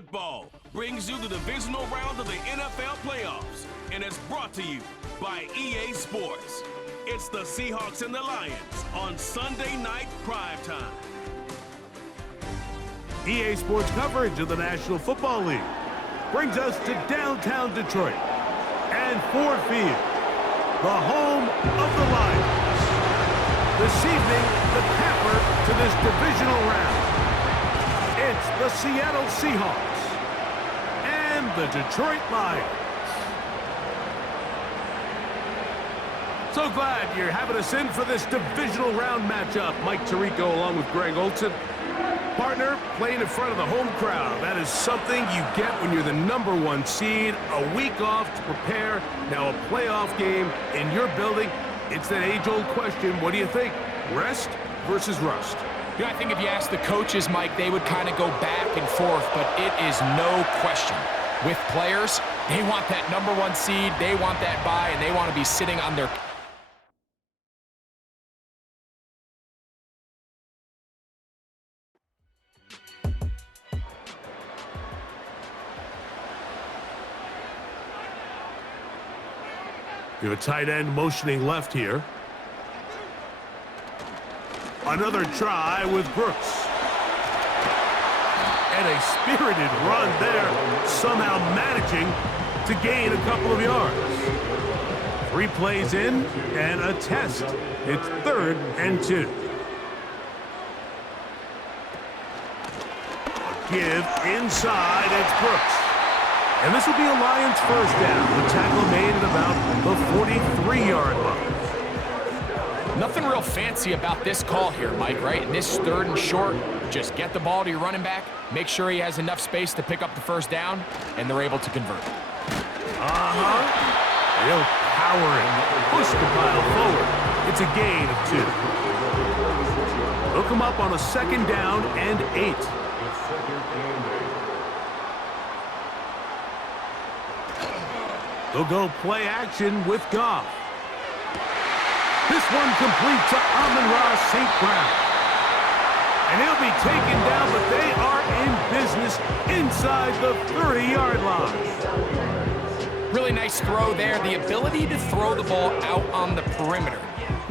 Football brings you the divisional round of the NFL playoffs and is brought to you by EA Sports. It's the Seahawks and the Lions on Sunday night primetime. EA Sports coverage of the National Football League brings us to downtown Detroit and Ford Field, the home of the Lions. This evening, the capper to this divisional round. It's the Seattle Seahawks and the Detroit Lions. So glad you're having us in for this divisional round matchup. Mike Tirico along with Greg Olson. Partner, playing in front of the home crowd. That is something you get when you're the #1 seed. A week off to prepare. Now a playoff game in your building. It's that age-old question. What do you think? Rest versus rust? You know, I think if you ask the coaches, Mike, they would kind of go back and forth, but it is no question. With players, they want that #1 seed, they want that bye, and they want to be sitting on their... You have a tight end motioning left here. Another try with Brooks. And a spirited run there, somehow managing to gain a couple of yards. 3 plays in and a test. It's 3rd and 2. A give inside, it's Brooks. And this will be a Lions first down. The tackle made at about the 43-yard line. Nothing real fancy about this call here, Mike, right? In this 3rd and short, just get the ball to your running back, make sure he has enough space to pick up the first down, and they're able to convert. They'll power it, push the pile forward. It's a gain of 2. They'll come up on a 2nd down and 8. They'll go play action with Goff. This one complete to Amon-Ra St. Brown. And he'll be taken down, but they are in business inside the 30-yard line. Really nice throw there. The ability to throw the ball out on the perimeter.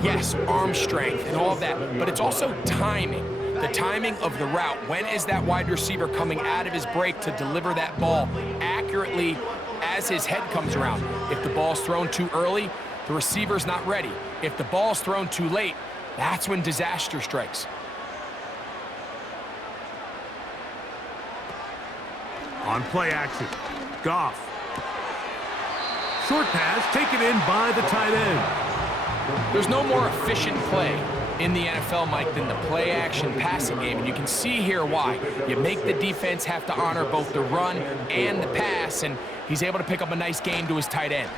Yes, arm strength and all of that, but it's also timing. The timing of the route. When is that wide receiver coming out of his break to deliver that ball accurately as his head comes around? If the ball's thrown too early, the receiver's not ready. If the ball's thrown too late, that's when disaster strikes. On play action, Goff. Short pass taken in by the tight end. There's no more efficient play in the NFL, Mike, than the play action passing game. And you can see here why. You make the defense have to honor both the run and the pass, and he's able to pick up a nice gain to his tight end.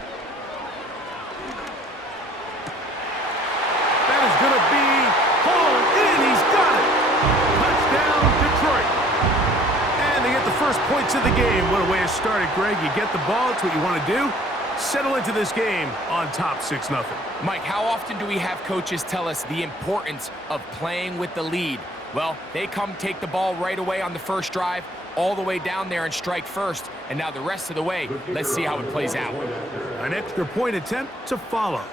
That is going to be hauled in. He's got it. Touchdown, Detroit. And they get the first points of the game. What a way to start it, Greg. You get the ball. It's what you want to do. Settle into this game on top 6-0. Mike, how often do we have coaches tell us the importance of playing with the lead? Well, they come take the ball right away on the first drive, all the way down there and strike first. And now the rest of the way, let's see how it plays out. An extra point attempt to follow.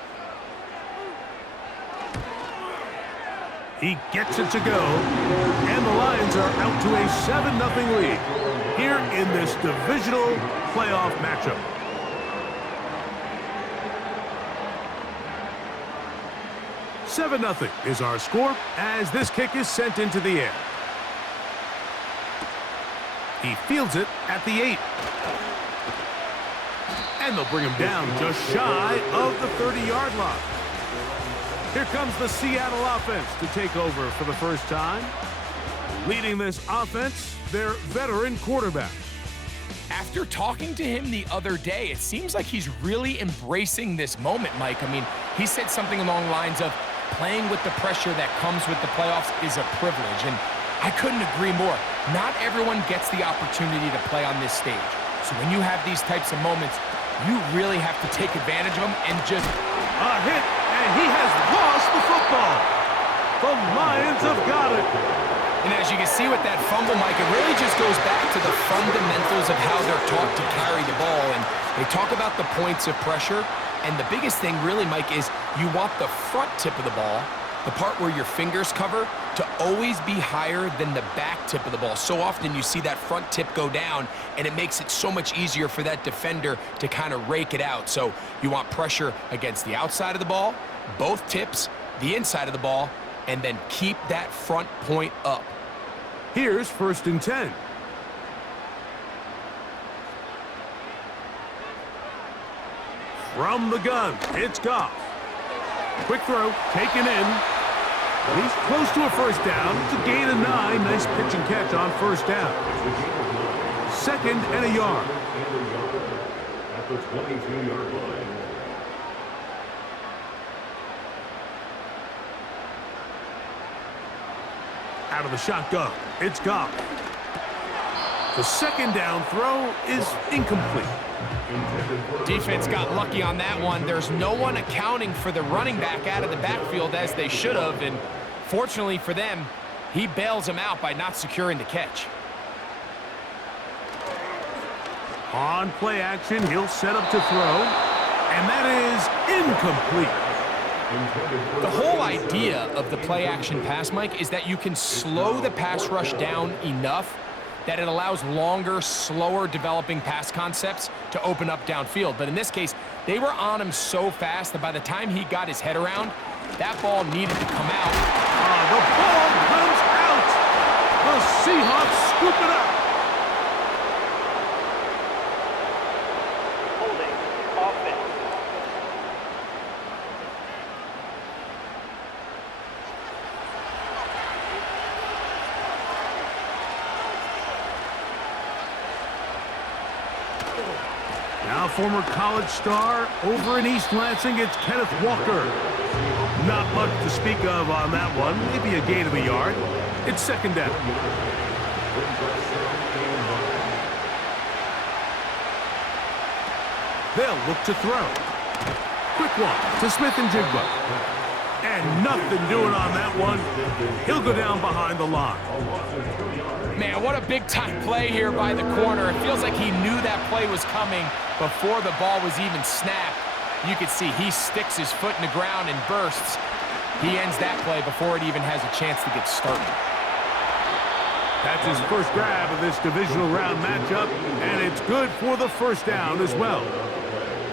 He gets it to go, and the Lions are out to a 7-0 lead here in this divisional playoff matchup. $7-0 is our score as this kick is sent into the air. He fields it at the 8. And they'll bring him down just shy of the 30-yard line. Here comes the Seattle offense to take over for the first time. Leading this offense, their veteran quarterback. After talking to him the other day, it seems like he's really embracing this moment, Mike. I mean, he said something along the lines of playing with the pressure that comes with the playoffs is a privilege, and I couldn't agree more. Not everyone gets the opportunity to play on this stage. So when you have these types of moments, you really have to take advantage of them and just... A hit, and he has lost the football. The Lions have got it. And as you can see with that fumble, Mike, it really just goes back to the fundamentals of how they're taught to carry the ball. And they talk about the points of pressure. And the biggest thing really, Mike, is you want the front tip of the ball, the part where your fingers cover, to always be higher than the back tip of the ball. So often you see that front tip go down, and it makes it so much easier for that defender to kind of rake it out. So you want pressure against the outside of the ball, both tips, the inside of the ball, and then keep that front point up. Here's 1st and 10. From the gun, it's Goff. Quick throw, taken in. He's close to a first down. It's a gain of 9. Nice pitch and catch on first down. 2nd and a yard. At the 22-yard line. Out of the shotgun, it's Goff. The 2nd down throw is incomplete. Defense got lucky on that one. There's no one accounting for the running back out of the backfield as they should have, and fortunately for them, he bails him out by not securing the catch. On play action, he'll set up to throw, and that is incomplete. The whole idea of the play action pass, Mike, is that you can slow the pass rush down enough that it allows longer, slower developing pass concepts to open up downfield. But in this case, they were on him so fast that by the time he got his head around, that ball needed to come out. The ball comes out. The Seahawks scoop it up. Holding offense. Now former college star over in East Lansing, it's Kenneth Walker. Not much to speak of on that one. Maybe a gain of a yard. It's 2nd down. They'll look to throw. Quick one to Smith and Jigba. And nothing doing on that one. He'll go down behind the line. Man, what a big-time play here by the corner. It feels like he knew that play was coming before the ball was even snapped. You can see he sticks his foot in the ground and bursts. He ends that play before it even has a chance to get started. That's his first grab of this divisional round matchup, and it's good for the first down as well.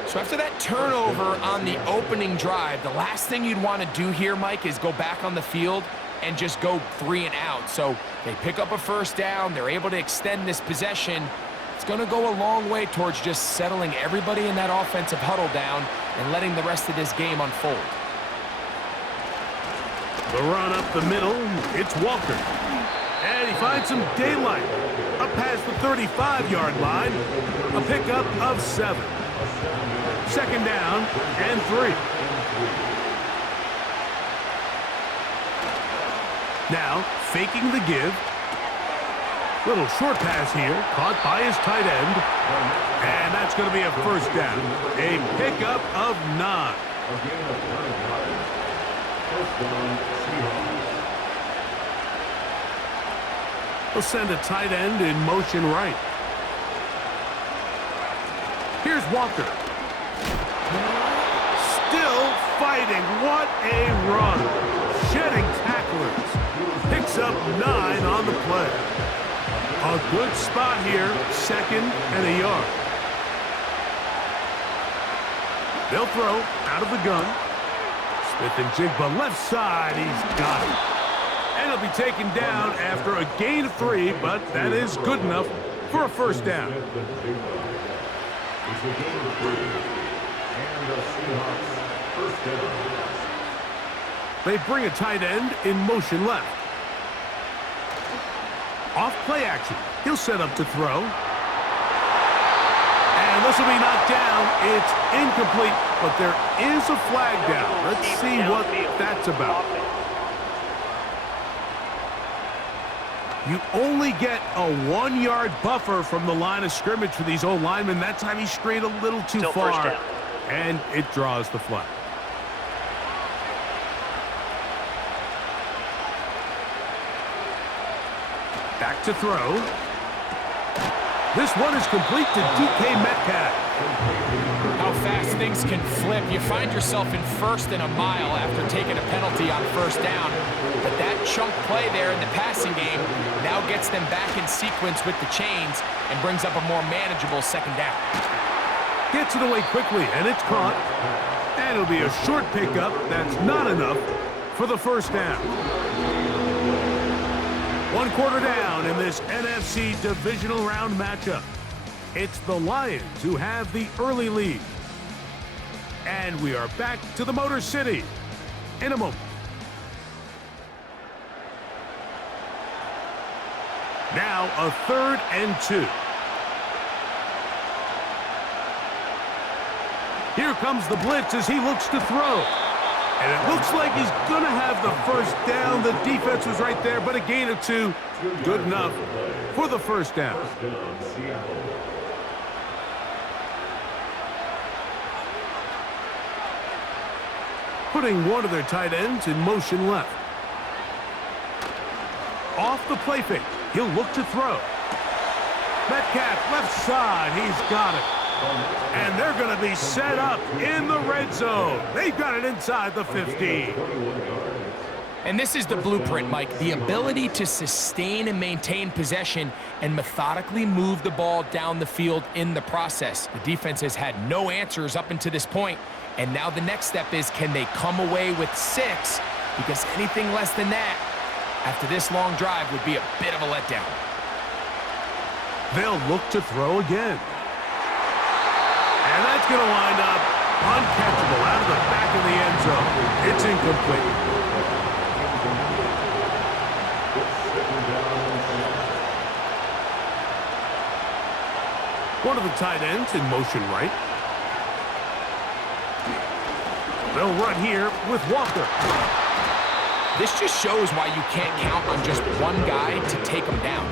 So after that turnover on the opening drive, the last thing you'd want to do here, Mike, is go back on the field and just go 3 and out. So they pick up a first down. They're able to extend this possession. It's going to go a long way towards just settling everybody in that offensive huddle down and letting the rest of this game unfold. The run up the middle, it's Walker. And he finds some daylight. Up past the 35-yard line, a pickup of 7. 2nd down and 3. Now, faking the give. Little short pass here, caught by his tight end. And that's going to be a first down. A pickup of 9. We'll send a tight end in motion right. Here's Walker. Still fighting. What a run. Shedding tacklers. Picks up 9 on the play. A good spot here. 2nd and a yard. They'll throw out of the gun. Smith and Jigba left side. He's got it. And he'll be taken down after a gain of 3, but that is good enough for a first down. It's a gain of 3. And the Seahawks first down. They bring a tight end in motion left. Off play action. He'll set up to throw. And this will be knocked down. It's incomplete, but there is a flag down. Let's see what that's about. You only get a 1-yard buffer from the line of scrimmage for these old linemen. That time he strayed a little too far, and it draws the flag. to throw. This one is complete to DK Metcalf. How fast things can flip. You find yourself in first and a mile after taking a penalty on first down. But that chunk play there in the passing game now gets them back in sequence with the chains and brings up a more manageable second down. Gets it away quickly, and it's caught. And it'll be a short pickup. That's not enough for the first down. 1 quarter down in this NFC divisional round matchup. It's the Lions who have the early lead. And we are back to the Motor City in a moment. Now a 3rd and 2. Here comes the blitz as he looks to throw. And it looks like he's going to have the first down. The defense was right there, but a gain of 2. Good enough for the first down. Putting one of their tight ends in motion left. Off the play fake. He'll look to throw. Metcalf left side. He's got it. And they're going to be set up in the red zone. They've got it inside the 15. And this is the blueprint, Mike. The ability to sustain and maintain possession and methodically move the ball down the field in the process. The defense has had no answers up until this point. And now the next step is, can they come away with 6? Because anything less than that, after this long drive, would be a bit of a letdown. They'll look to throw again. And that's going to wind up uncatchable out of the back of the end zone. It's incomplete. One of the tight ends in motion right. They'll run here with Walker. This just shows why you can't count on just one guy to take him down.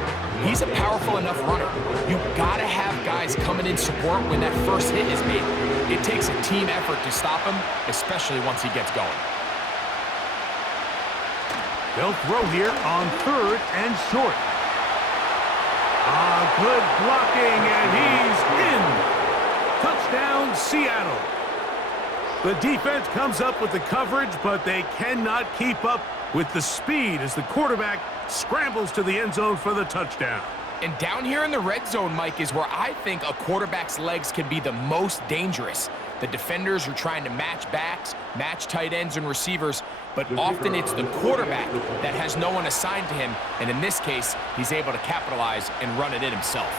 He's a powerful enough runner. You've got to have guys coming in support when that first hit is made. It takes a team effort to stop him, especially once he gets going. They'll throw here on 3rd and short. Good blocking, and he's in. Touchdown, Seattle. The defense comes up with the coverage, but they cannot keep up with the speed as the quarterback scrambles to the end zone for the touchdown. And down here in the red zone, Mike, is where I think a quarterback's legs can be the most dangerous. The defenders are trying to match backs, match tight ends and receivers, but often it's the quarterback that has no one assigned to him, and in this case, he's able to capitalize and run it in himself.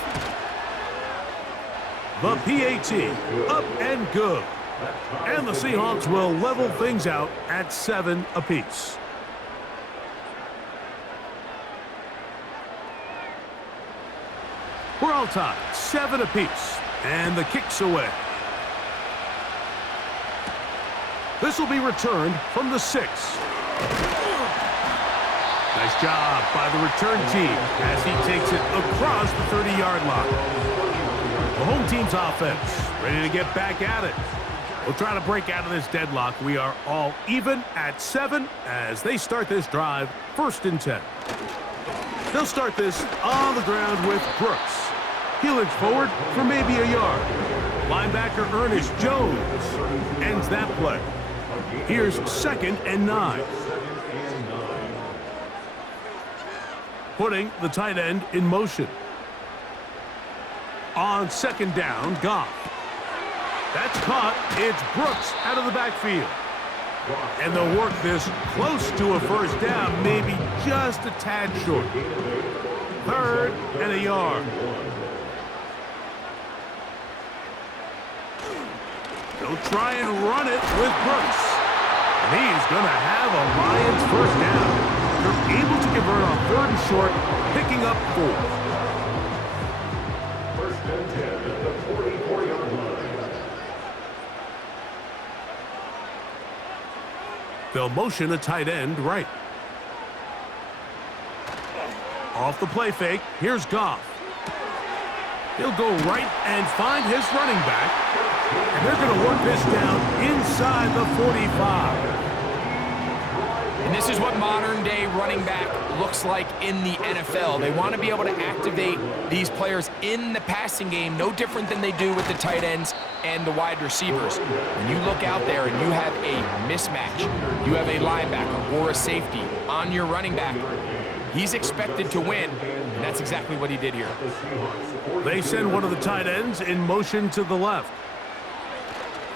The PAT, up and good. And the Seahawks will level things out at 7 apiece. We're all tied, 7 apiece, and the kick's away. This will be returned from the 6. Nice job by the return team as he takes it across the 30-yard line. The home team's offense ready to get back at it. We'll try to break out of this deadlock. We are all even at 7 as they start this drive, 1st and 10. They'll start this on the ground with Brooks. He looks forward for maybe a yard. Linebacker Ernest Jones ends that play. Here's 2nd and 9. Putting the tight end in motion. On 2nd down, Goff. That's caught. It's Brooks out of the backfield. And they'll work this close to a first down, maybe just a tad short. 3rd and a yard. They'll try and run it with Brooks. And he's going to have a Lions first down. They're able to convert on 3rd and short, picking up 4. 1st and 10 at the 44-yard line. They'll motion a tight end right. Off the play fake, here's Goff. He'll go right and find his running back. And they're going to work this down inside the 45. And And this is what modern-day running back looks like in the NFL. They want to be able to activate these players in the passing game, no different than they do with the tight ends and the wide receivers. When you look out there and you have a mismatch, you have a linebacker or a safety on your running back, he's expected to win, and that's exactly what he did here. They send one of the tight ends in motion to the left.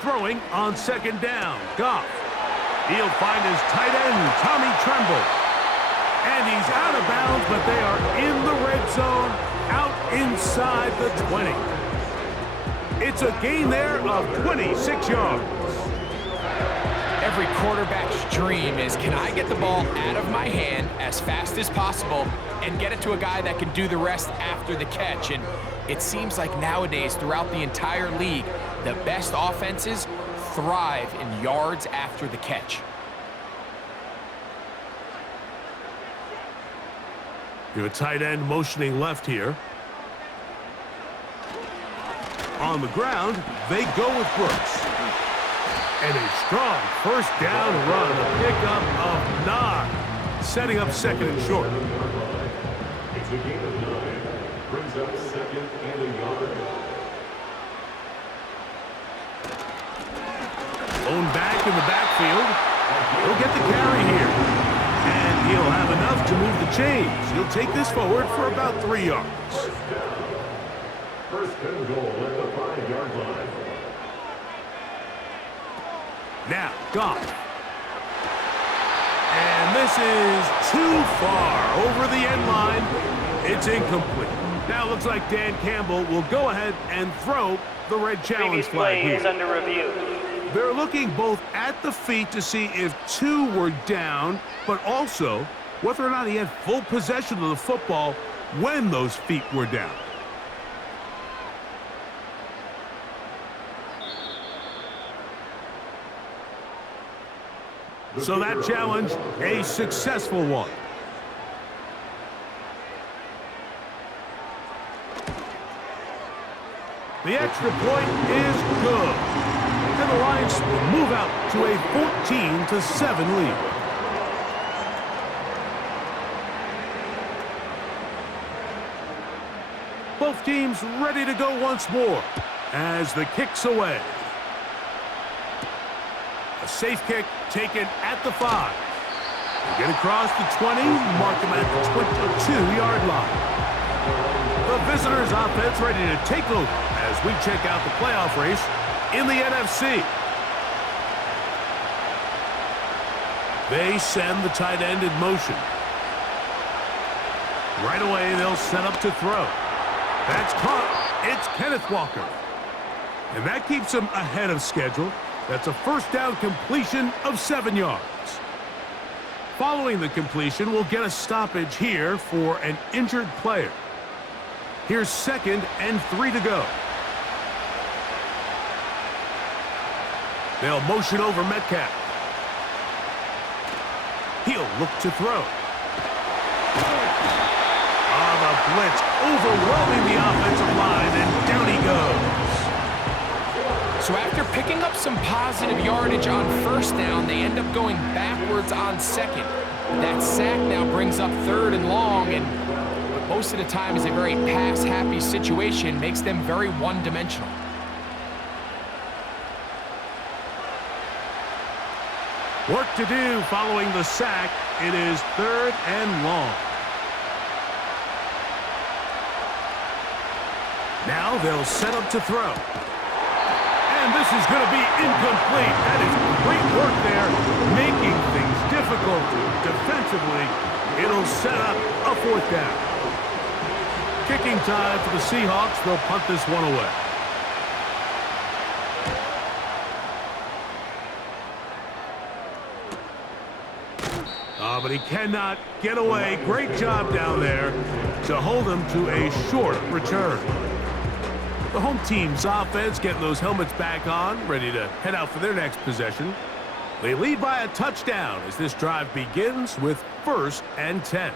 Throwing on second down, Goff. He'll find his tight end, Tommy Tremble. And he's out of bounds, but they are in the red zone, out inside the 20. It's a gain there of 26 yards. Every quarterback's dream is, can I get the ball out of my hand as fast as possible and get it to a guy that can do the rest after the catch? And it seems like nowadays, throughout the entire league, the best offenses thrive in yards after the catch. You have a tight end motioning left here. On the ground, they go with Brooks. And a strong first down run, a pickup of 9, setting up second and short. It's a gain of 9. Brings up second and a yard. Thrown back in the backfield. He'll get the carry here. And he'll have enough to move the chains. He'll take this forward for about 3 yards. First and goal at the 5-yard line. Now, Goff. And this is too far over the end line. It's incomplete. Now it looks like Dan Campbell will go ahead and throw the red challenge flag here. Previous play is under review. They're looking both at the feet to see if 2 were down, but also whether or not he had full possession of the football when those feet were down. So that challenge, a successful one. The extra point is good. And the Lions will move out to a 14-7 lead. Both teams ready to go once more as the kick's away. A safe kick taken at the 5. They get across the 20, mark them at the 22-yard line. The visitors' offense ready to take over as we check out the playoff race in the NFC. They send the tight end in motion. Right away, they'll set up to throw. That's caught. It's Kenneth Walker. And that keeps him ahead of schedule. That's a first down completion of 7 yards. Following the completion, we'll get a stoppage here for an injured player. Here's 2nd and 3 to go. They'll motion over Metcalf. He'll look to throw. The blitz overwhelming the offensive line, and down he goes. So after picking up some positive yardage on first down, they end up going backwards on second. That sack now brings up 3rd and long, and most of the time is a very pass-happy situation, makes them very one-dimensional. Work to do following the sack. It is 3rd and long. Now they'll set up to throw. And this is going to be incomplete. That is great work there, making things difficult defensively. It'll set up a 4th down. Kicking time for the Seahawks. They'll punt this one away. But he cannot get away. Great job down there to hold him to a short return. The home team's offense getting those helmets back on, ready to head out for their next possession. They lead by a touchdown as this drive begins with 1st and 10.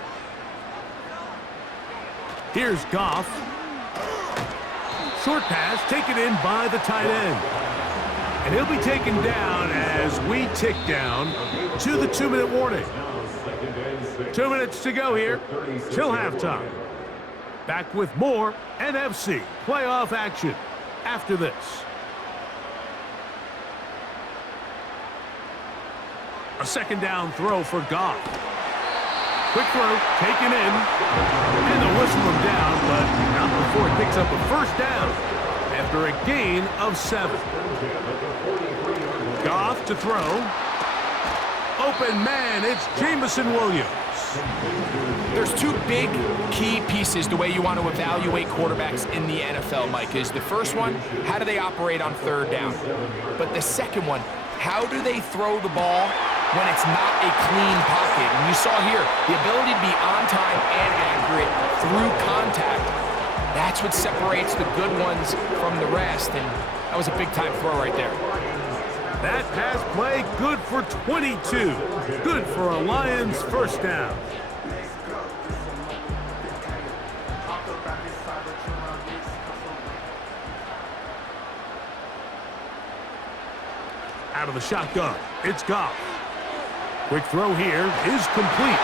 Here's Goff. Short pass taken in by the tight end. And he'll be taken down as we tick down to the 2-minute warning. 2 minutes to go here till halftime. Back with more NFC playoff action after this. A second down throw for Goff. Quick throw, taken in, and they'll whistle him down, but not before he picks up a first down after a gain of 7. Goff to throw. Open man, it's Jameson Williams. There's two big key pieces the way you want to evaluate quarterbacks in the NFL, Mike. Is the first one, how do they operate on third down? But the second one, how do they throw the ball when it's not a clean pocket? And you saw here, the ability to be on time and accurate through contact. That's what separates the good ones from the rest, and that was a big-time throw right there. That pass play good for 22. Good for a Lions first down. Out of the shotgun, it's Goff. Quick throw here is complete.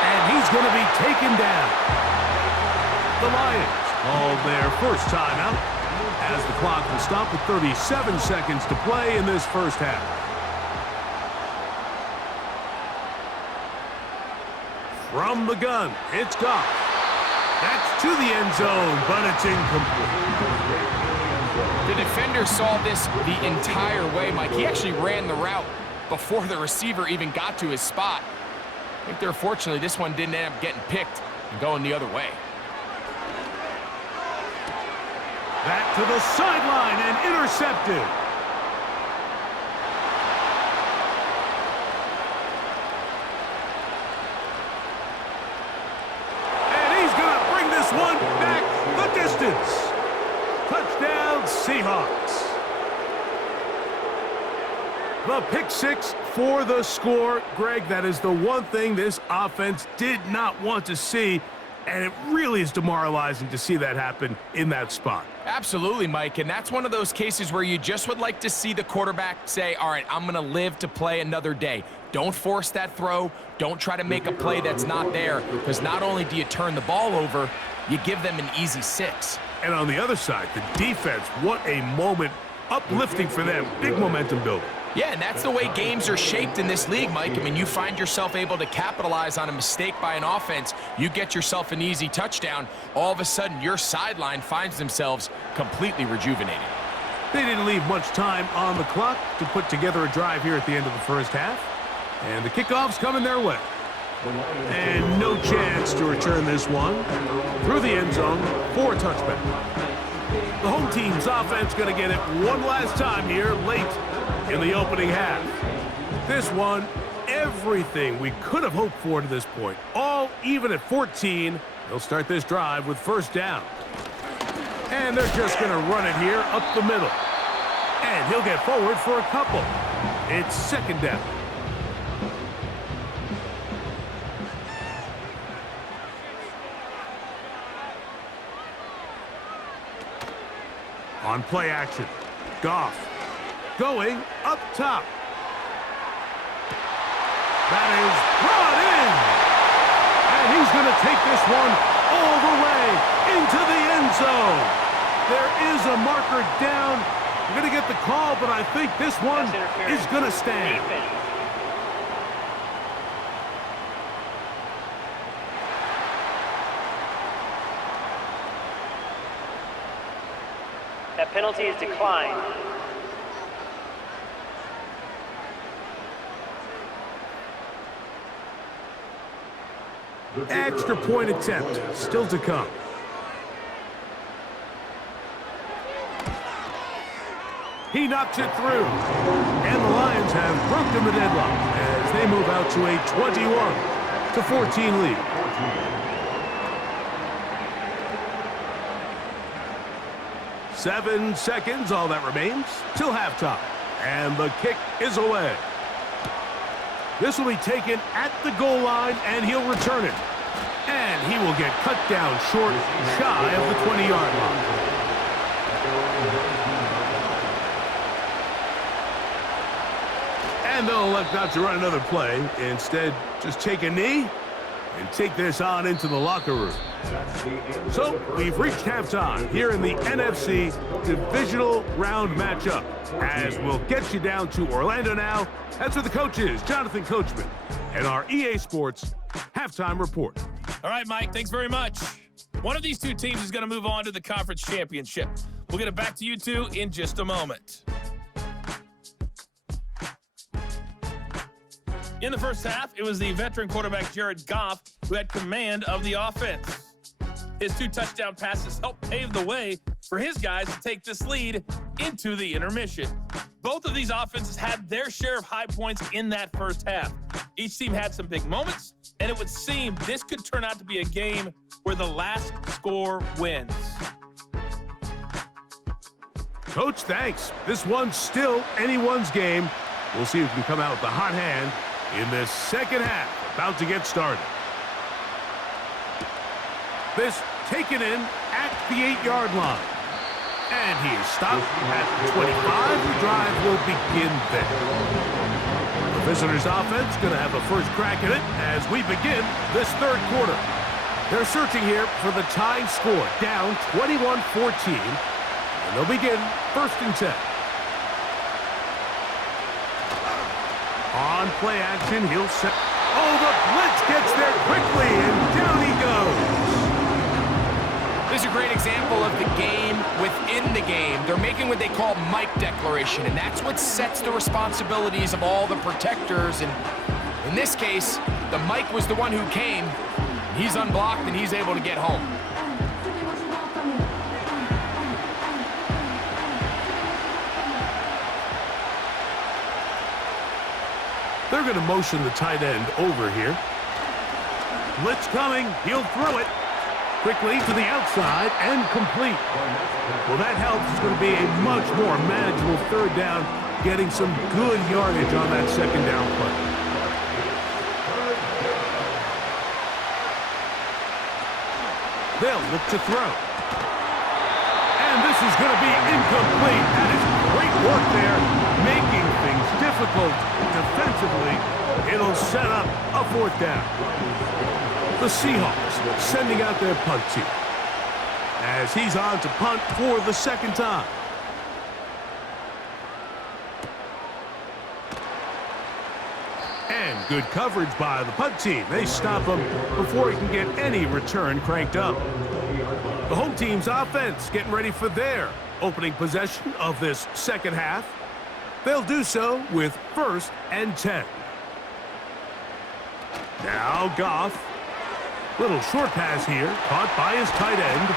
And he's going to be taken down. The Lions called their first timeout as the clock will stop with 37 seconds to play in this first half. From the gun, it's Goff. That's to the end zone, but it's incomplete. The defender saw this the entire way, Mike. He actually ran the route before the receiver even got to his spot. I think they're fortunately this one didn't end up getting picked and going the other way. Back to the sideline and intercepted. And he's going to bring this one back the distance. Touchdown, Seahawks. The pick six for the score. Greg, that is the one thing this offense did not want to see, and it really is demoralizing to see that happen in that spot. Absolutely, Mike, and that's one of those cases where you just would like to see the quarterback say, all right, I'm going to live to play another day. Don't force that throw. Don't try to make a play that's not there, because not only do you turn the ball over, you give them an easy 6. And on the other side, the defense, what a moment, uplifting for them, big momentum building. Yeah, and that's the way games are shaped in this league, Mike. I mean, you find yourself able to capitalize on a mistake by an offense, you get yourself an easy touchdown, all of a sudden your sideline finds themselves completely rejuvenated. They didn't leave much time on the clock to put together a drive here at the end of the first half, and the kickoff's coming their way. And no chance to return this one through the end zone for a touchback. The home team's offense going to get it one last time here late in the opening half. This one, everything we could have hoped for to this point. All even at 14. They'll start this drive with first down. And they're just going to run it here up the middle. And he'll get forward for a couple. It's second down. On play action, Goff going up top. That is brought in. And he's going to take this one all the way into the end zone. There is a marker down. We're going to get the call, but I think this one is going to stand. That penalty is declined. Extra point attempt still to come. He knocks it through. And the Lions have broken the deadlock as they move out to a 21-14 lead. Seven seconds, all that remains, till halftime. And the kick is away. This will be taken at the goal line, and he'll return it. And he will get cut down short, shy of the 20-yard line. And they'll elect not to run another play. Instead, just take a knee and take this on into the locker room. So we've reached halftime here in the NFC Divisional Round matchup. As we'll get you down to Orlando now, that's where the coach is, Jonathan Coachman, and our EA Sports Halftime Report. All right, Mike, thanks very much. One of these two teams is going to move on to the conference championship. We'll get it back to you two in just a moment. In the first half, it was the veteran quarterback Jared Goff who had command of the offense. His 2 touchdown passes helped pave the way for his guys to take this lead into the intermission. Both of these offenses had their share of high points in that first half. Each team had some big moments, and it would seem this could turn out to be a game where the last score wins. Coach, thanks. This one's still anyone's game. We'll see who can come out with the hot hand in this second half, about to get started. This taken in at the 8-yard line. And he is stopped at the 25. The drive will begin there. The visitors' offense going to have a first crack at it as we begin this third quarter. They're searching here for the tying score, down 21-14. And they'll begin 1st and 10. On play action, he'll set. Oh, the blitz gets there quickly, and down he goes. This is a great example of the game within the game. They're making what they call Mike declaration, and that's what sets the responsibilities of all the protectors. And in this case, the Mike was the one who came. He's unblocked, and he's able to get home. They're going to motion the tight end over here. Blitz coming. He'll throw it quickly to the outside and complete. Well, that helps. It's going to be a much more manageable third down, getting some good yardage on that second down play. They'll look to throw. And this is going to be incomplete. That is great work there, making things difficult defensively. It'll set up a 4th down. The Seahawks sending out their punt team as he's on to punt for the second time. And good coverage by the punt team. They stop him before he can get any return cranked up. The home team's offense getting ready for their opening possession of this second half. They'll do so with 1st and 10. Now Goff. Little short pass here, caught by his tight end.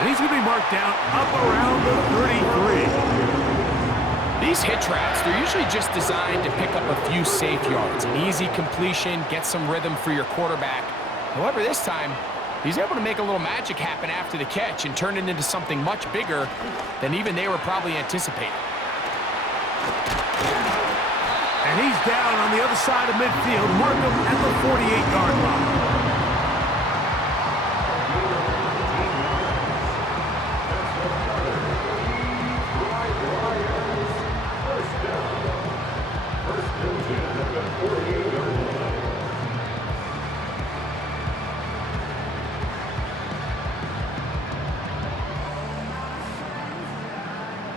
And he's going to be marked down up around the 33. These hitch routes, they're usually just designed to pick up a few safe yards. An easy completion, get some rhythm for your quarterback. However, this time, he's able to make a little magic happen after the catch and turn it into something much bigger than even they were probably anticipating. And he's down on the other side of midfield. Mark him at the 48-yard line.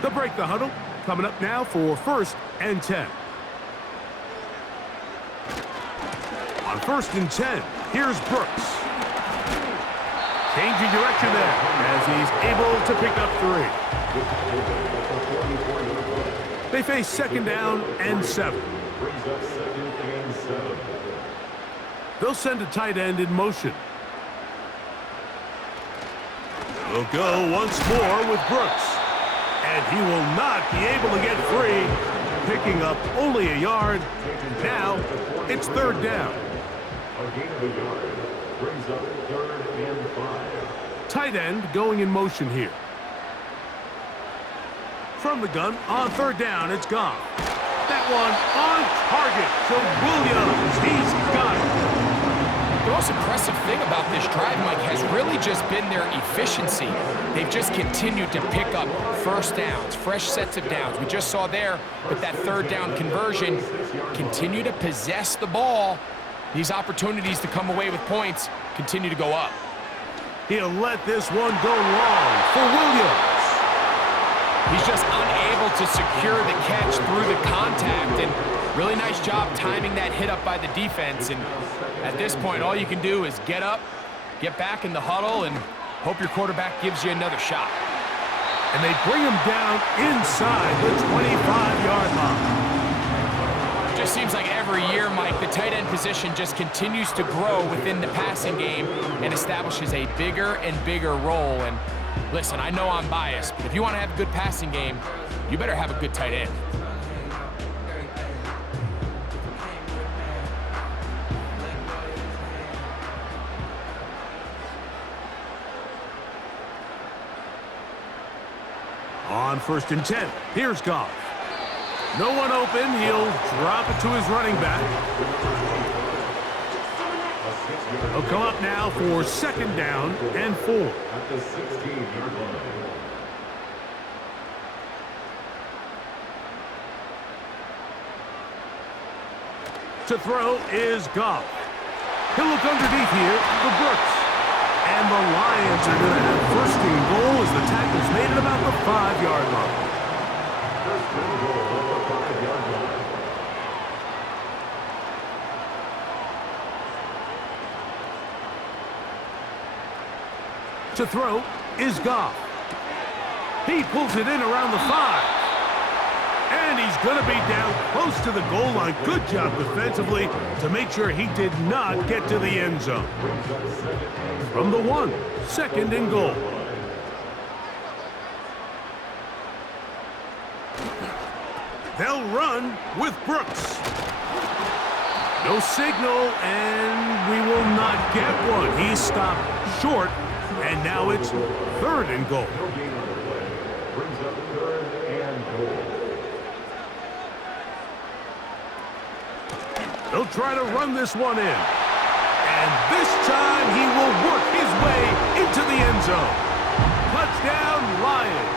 They'll break the huddle. Coming up now for 1st and 10. On 1st and 10, here's Brooks. Changing direction there as he's able to pick up 3. They face 2nd down and 7. They'll send a tight end in motion. We'll go once more with Brooks. And he will not be able to get free, picking up only a yard. Now it's 3rd down. A gain of a yard brings up 3rd and 5. Tight end going in motion here. From the gun on 3rd down, it's gone. That one on target to Williams. He's got it. The most impressive thing about this drive, Mike, has really just been their efficiency. They've just continued to pick up 1st downs, fresh sets of downs. We just saw there with that 3rd down conversion, continue to possess the ball these opportunities to come away with points continue to go up. He'll let this one go long for Williams. He's just unable to secure the catch through the contact, and really nice job timing that hit up by the defense. And at this point, all you can do is get up, get back in the huddle, and hope your quarterback gives you another shot. And they bring him down inside the 25-yard line. Just seems like every year, Mike, the tight end position just continues to grow within the passing game and establishes a bigger and bigger role. And listen, I know I'm biased, but if you want to have a good passing game, you better have a good tight end. On 1st and 10, here's Goff. No one open, he'll drop it to his running back. He'll come up now for 2nd down and 4. At the 16-yard line. To throw is Goff. He'll look underneath here for Brooks. And the Lions are going to have 1st and goal as the tackle's made at about the 5-yard line. 1st and goal at the 5-yard line. To throw is Goff. He pulls it in around the 5. And he's going to be down close to the goal line. Good job defensively to make sure he did not get to the end zone. From the 1, 2nd and goal. They'll run with Brooks. No signal, and we will not get one. He stopped short, and now it's 3rd and goal. Brings up 3rd and goal. They'll try to run this one in. And this time he will work his way into the end zone. Touchdown, Lions.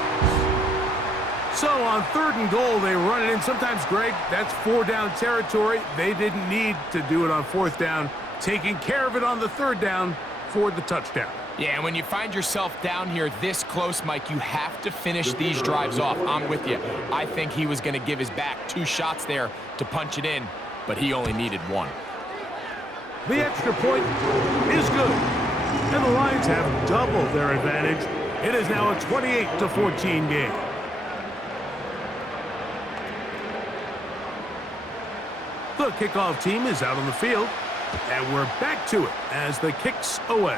So on 3rd and goal, they run it in. Sometimes, Greg, that's 4-down territory. They didn't need to do it on 4th down. Taking care of it on the 3rd down for the touchdown. Yeah, and when you find yourself down here this close, Mike, you have to finish these drives off. I'm with you. I think he was going to give his back 2 shots there to punch it in, but he only needed 1. The extra point is good. And the Lions have doubled their advantage. It is now a 28-14 game. The kickoff team is out on the field. And we're back to it as the kick's away.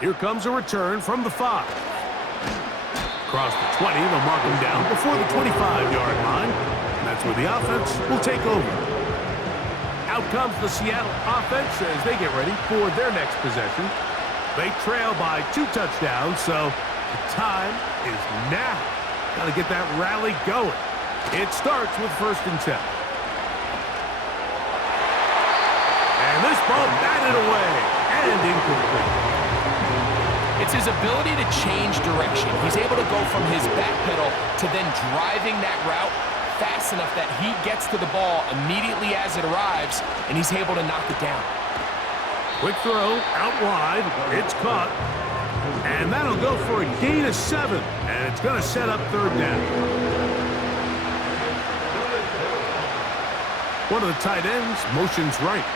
Here comes a return from the 5. Across the 20, they'll mark him down before the 25-yard line. And that's where the offense will take over. Out comes the Seattle offense as they get ready for their next possession. They trail by 2 touchdowns, so the time is now. Got to get that rally going. It starts with 1st and 10. And this ball batted away and incomplete. It's his ability to change direction. He's able to go from his back pedal to then driving that route fast enough that he gets to the ball immediately as it arrives, and he's able to knock it down. Quick throw out wide. It's caught. And that'll go for a gain of 7. And it's going to set up 3rd down. One of the tight ends motions right.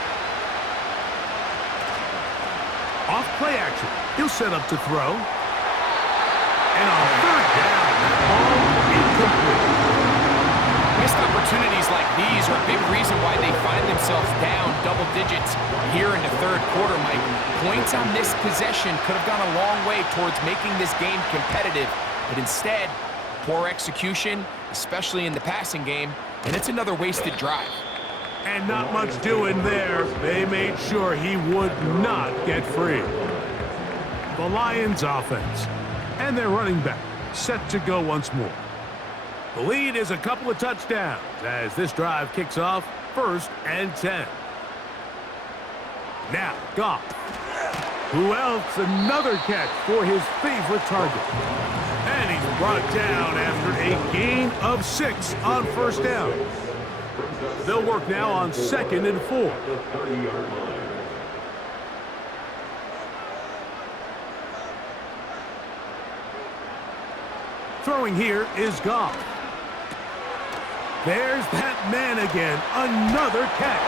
Off play action. He'll set up to throw. And on 3rd down, that ball incomplete. Missed opportunities like these are a big reason why they find themselves down double digits here in the 3rd quarter, Mike. Points on this possession could have gone a long way towards making this game competitive, but instead, poor execution, especially in the passing game, and it's another wasted drive. And not much doing there. They made sure he would not get free. The Lions offense and their running back set to go once more. The lead is a couple of touchdowns as this drive kicks off 1st and 10. Now, Goff. Who else? Another catch for his favorite target. And he's brought down after a gain of 6 on 1st down. They'll work now on 2nd and 4. at the 30-yard line. Throwing here is Goff. There's that man again. Another catch.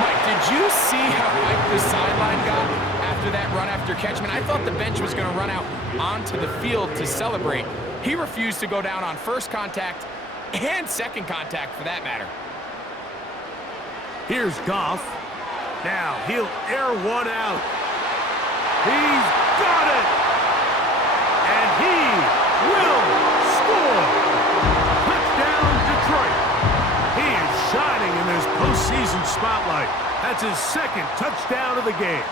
Mike, did you see how hyped the sideline got after that run after catch? I thought the bench was going to run out onto the field to celebrate. He refused to go down on first contact and second contact for that matter. Here's Goff. Now he'll air one out. He's got it. And he will score. Touchdown, Detroit. He is shining in this postseason spotlight. That's his 2nd touchdown of the game.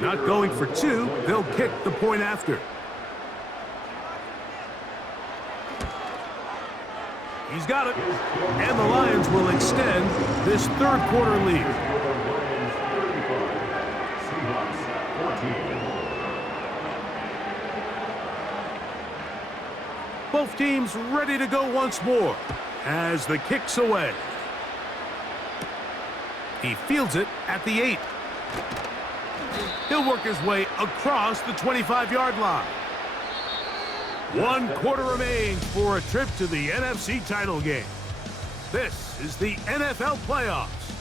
Not going for 2, they'll kick the point after. He's got it. And the Lions will extend this 3rd quarter lead. Seahawks 14. Both teams ready to go once more as the kick's away. He fields it at the 8. He'll work his way across the 25-yard line. 1 quarter remains for a trip to the NFC title game. This is the NFL playoffs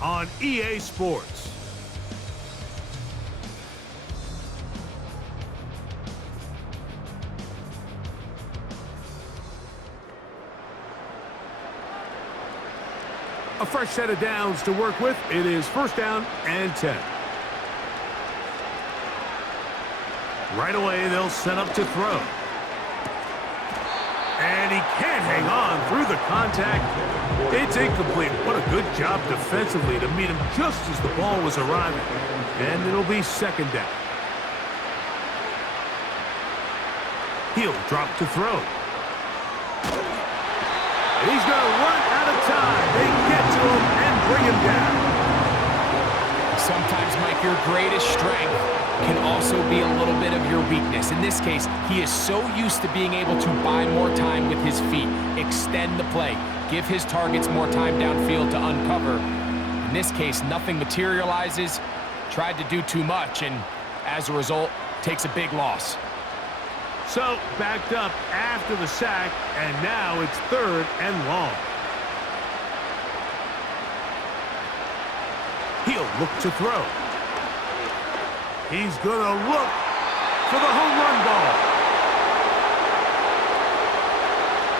on EA Sports. A fresh set of downs to work with. It is 1st down and 10. Right away, they'll set up to throw. And he can't hang on through the contact. It's incomplete. What a good job defensively to meet him just as the ball was arriving. And it'll be 2nd down. He'll drop to throw. And he's going to run out of time. They get to him and bring him down. Sometimes, Mike, your greatest strength can also be a little bit of your weakness. In this case, he is so used to being able to buy more time with his feet, extend the play, give his targets more time downfield to uncover. In this case, nothing materializes, tried to do too much, and as a result, takes a big loss. So, backed up after the sack, and now it's 3rd and long. He'll look to throw. He's going to look for the home run ball.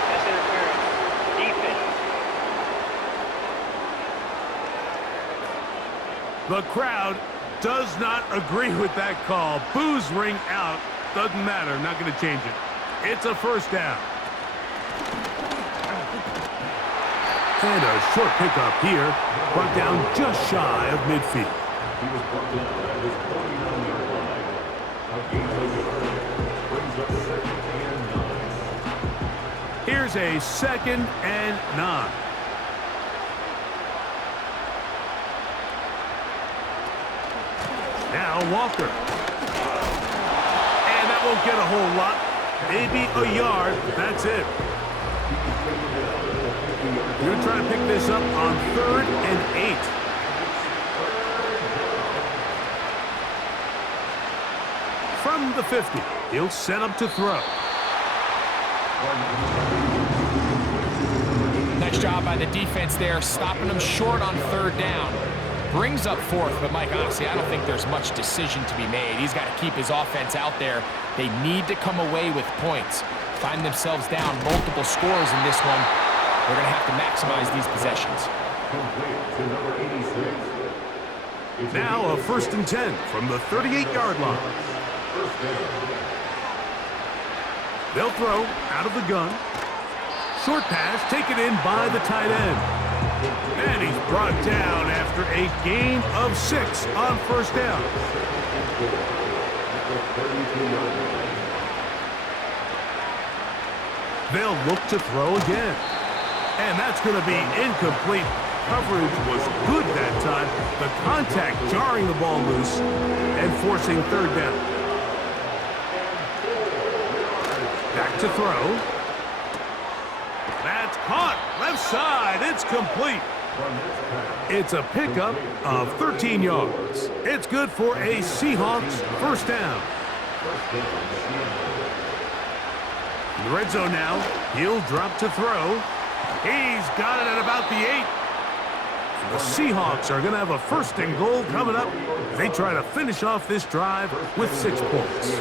Pass interference. Defense. The crowd does not agree with that call. Boos ring out. Doesn't matter. Not going to change it. It's a 1st down. And a short pickup here. Brought down just shy of midfield. He was brought down at his 49-yard line. A game later, brings up 2nd and 9. Here's a 2nd and 9. Now Walker. And that won't get a whole lot. Maybe a yard. That's it. You're going to try to pick this up on 3rd and 8. From the 50, he'll set up to throw. Nice job by the defense there, stopping them short on 3rd down. Brings up 4th, but Mike, honestly, I don't think there's much decision to be made. He's got to keep his offense out there. They need to come away with points. Find themselves down multiple scores in this one. They're going to have to maximize these possessions. Complete to number 86. Now a 1st and 10 from the 38-yard line. They'll throw out of the gun. Short pass taken in by the tight end. And he's brought down after a gain of 6 on 1st down. They'll look to throw again. And that's going to be incomplete. Coverage was good that time. The contact jarring the ball loose and forcing third down. Back to throw. That's caught. Left side. It's complete. It's a pickup of 13 yards. It's good for a Seahawks first down. In the red zone now. He'll drop to throw. He's got it at about the 8. The Seahawks are going to have a first and goal coming up. They try to finish off this drive with 6 points.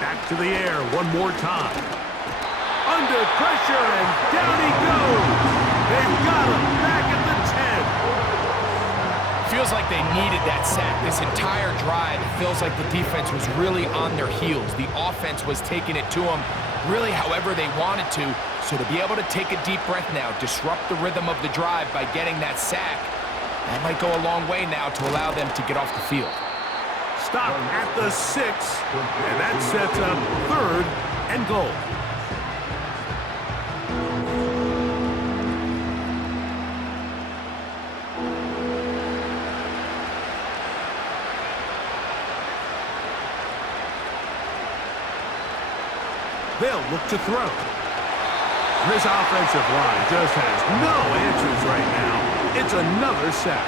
Back to the air one more time. Under pressure, and down he goes. They've got him back at the 10. Feels like they needed that sack. This entire drive, it feels like the defense was really on their heels. The offense was taking it to them really however they wanted to. So to be able to take a deep breath now, disrupt the rhythm of the drive by getting that sack, that might go a long way now to allow them to get off the field. Stop at the 6, and that sets up third and goal. They'll look to throw. This offensive line just has no answers right now. It's another sack.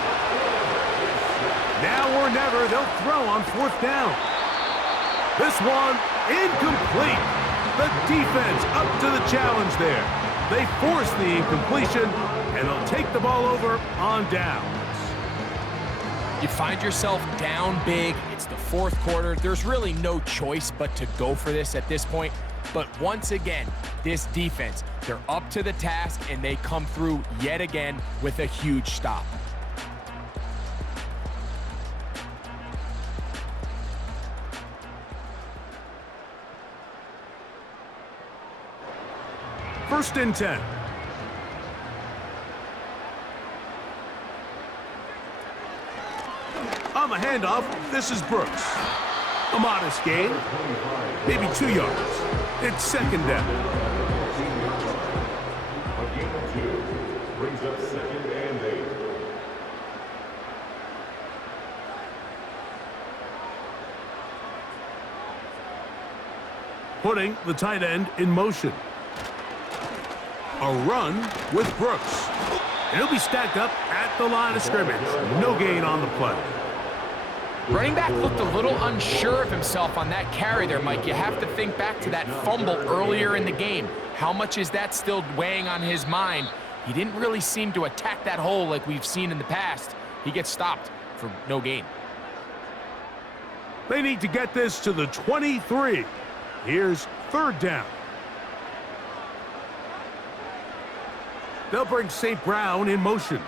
Now or never, they'll throw on fourth down. This one, incomplete. The defense up to the challenge there. They force the incompletion, and they'll take the ball over on downs. You find yourself down big. It's the fourth quarter. There's really no choice but to go for this at this point. But once again, this defense, they're up to the task, and they come through yet again with a huge stop. First and 10. On the handoff, this is Brooks. A modest gain, maybe 2 yards. It's second down. A gain of 2 brings up second and 8. Putting the tight end in motion. A run with Brooks. And he'll be stacked up at the line of scrimmage. No gain on the play. Running back looked a little unsure of himself on that carry there, Mike. You have to think back to that fumble earlier in the game. How much is that still weighing on his mind? He didn't really seem to attack that hole like we've seen in the past. He gets stopped for no gain. They need to get this to the 23. Here's third down. They'll bring St. Brown in motion.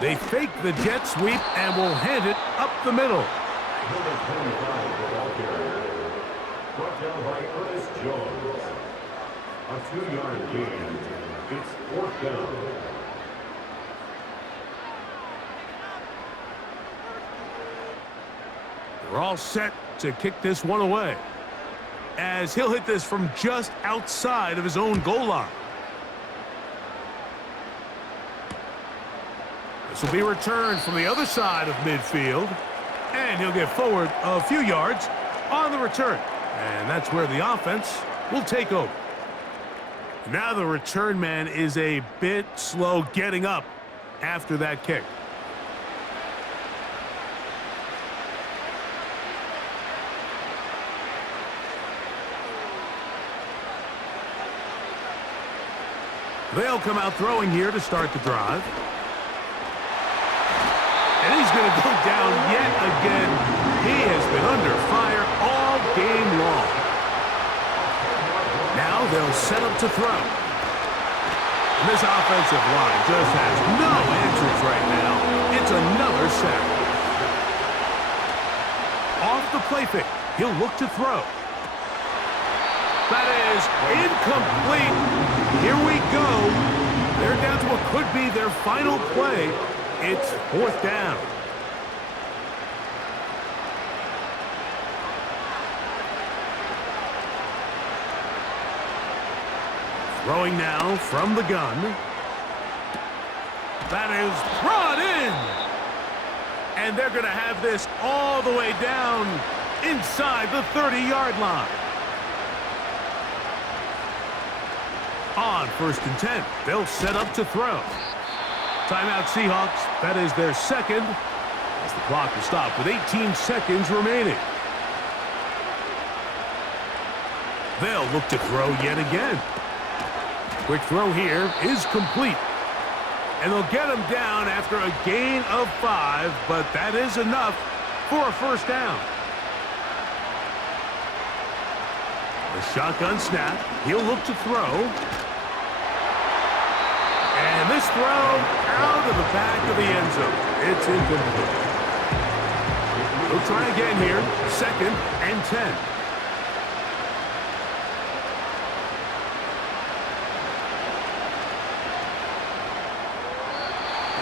They fake the jet sweep and will hand it up the middle. Number 25, the ball carrier. Brought down by Ernest Jones. A 2-yard gain. It's fourth down. They're all set to kick this one away, as he'll hit this from just outside of his own goal line. This will be returned from the other side of midfield, and he'll get forward a few yards on the return. And that's where the offense will take over. Now the return man is a bit slow getting up after that kick. They'll come out throwing here to start the drive. And he's going to go down yet again. He has been under fire all game long. Now they'll set up to throw. And this offensive line just has no answers right now. It's another sack. Off the play fake, he'll look to throw. That is incomplete. Here we go. They're down to what could be their final play. It's fourth down. Throwing now from the gun. That is brought in. And they're going to have this all the way down inside the 30-yard line. On 1st and 10, they'll set up to throw. Timeout Seahawks. That is their second, as the clock will stop with 18 seconds remaining. They'll look to throw yet again. Quick throw here is complete. And they'll get him down after a gain of 5, but that is enough for a first down. The shotgun snap. He'll look to throw. And this throw out of the back of the end zone. It's incomplete. They'll try again here. 2nd and 10.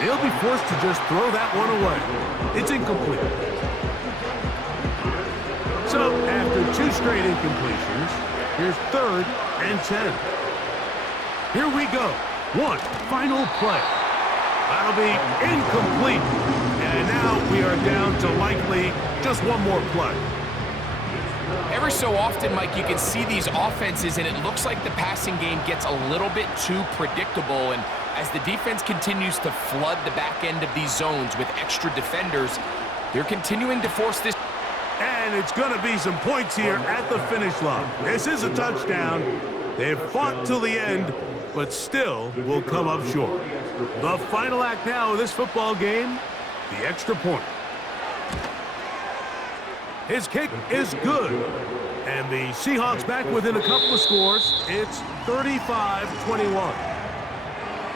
He'll be forced to just throw that one away. It's incomplete. So, after 2 straight incompletions, here's 3rd and 10. Here we go. One final play. That'll be incomplete. And now we are down to likely just one more play. Every so often, Mike, you can see these offenses, and it looks like the passing game gets a little bit too predictable. And as the defense continues to flood the back end of these zones with extra defenders, they're continuing to force this. And it's going to be some points here at the finish line. This is a touchdown. They've fought till the end, but still will come up short. The final act now of this football game, the extra point. His kick is good. And the Seahawks back within a couple of scores. It's 35-21.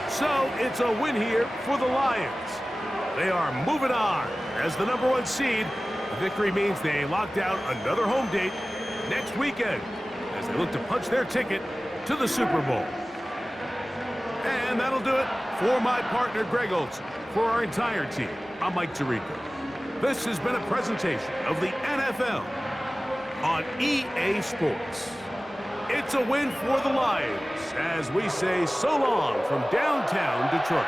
So it's a win here for the Lions. They are moving on as the #1 seed. The victory means they locked out another home date next weekend as they look to punch their ticket to the Super Bowl. And that'll do it for my partner, Greg Olson. For our entire team, I'm Mike Tirico. This has been a presentation of the NFL on EA Sports. It's a win for the Lions as we say so long from downtown Detroit.